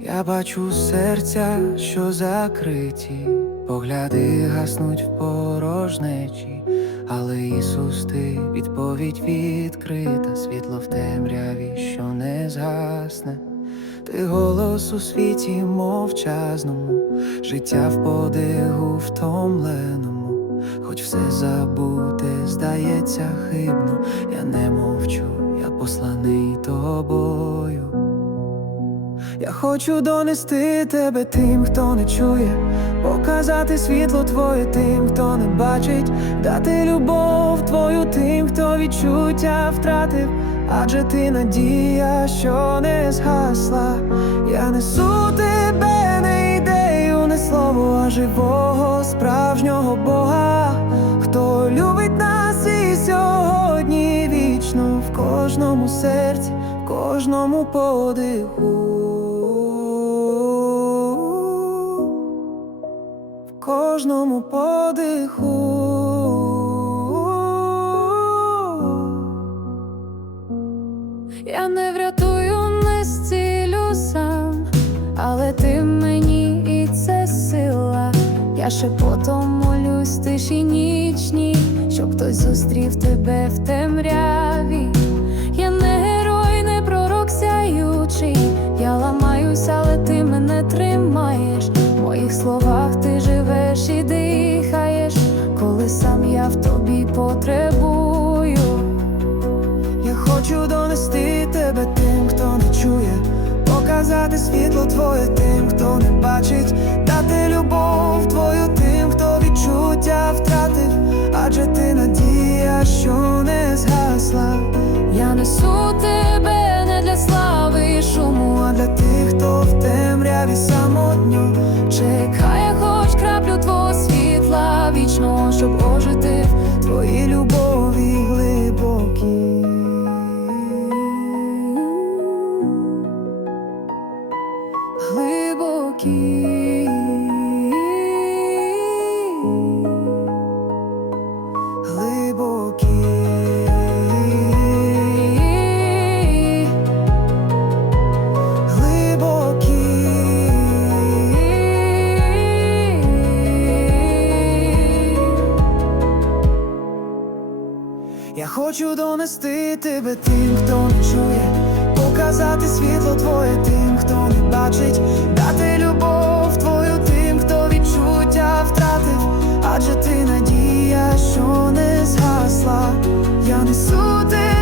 Я бачу серця, що закриті, погляди гаснуть в порожнечі, але Ісус, ти відповідь відкрита, світло в темряві, що не згасне. Ти голос у світі мовчазному, життя в подигу втомленому, хоч все забути, здається хибно, я не мовчу, я посланий тобою. Я хочу донести тебе тим, хто не чує, показати світло твоє тим, хто не бачить, дати любов твою тим, хто відчуття втратив, адже ти надія, що не згасла. Я несу тебе, не ідею, не слово, а живого справжнього Бога, хто любить нас і сьогодні вічно в кожному серці, в кожному подиху. Кожному подиху. Я не врятую, не зцілю сам, але ти мені і це сила. Я шепотом молюсь тиші нічній, щоб хтось зустрів тебе в темряві. Показати світло твоє тим, хто не бачить, дати любов твою тим, хто відчуття втратив, адже ти надія, що не згасла. Я несу тебе не для слави і шуму, А для тих, хто в темряві самотньо чекає хоч краплю твого світла вічного, щоб ожити. твої любові Я хочу донести тебе тим, хто не чує, показати світло твоє тим, хто не бачить, дати любов твою тим, хто відчуття втратив, адже ти надія, що не згасла, я несу тебе